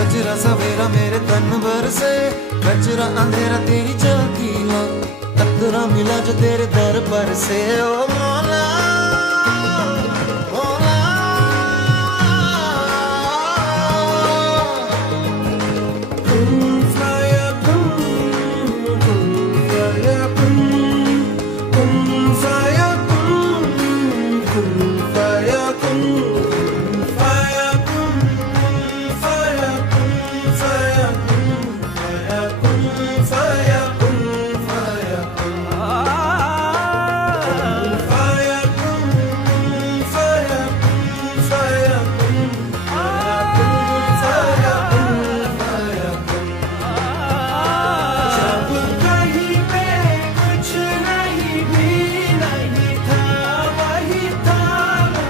सजरा सवेरा मेरे तन भर से, कचरा अंधेरा तेरी चलती ला, कतरा मिला जो तेरे दर पर से। ओ मौला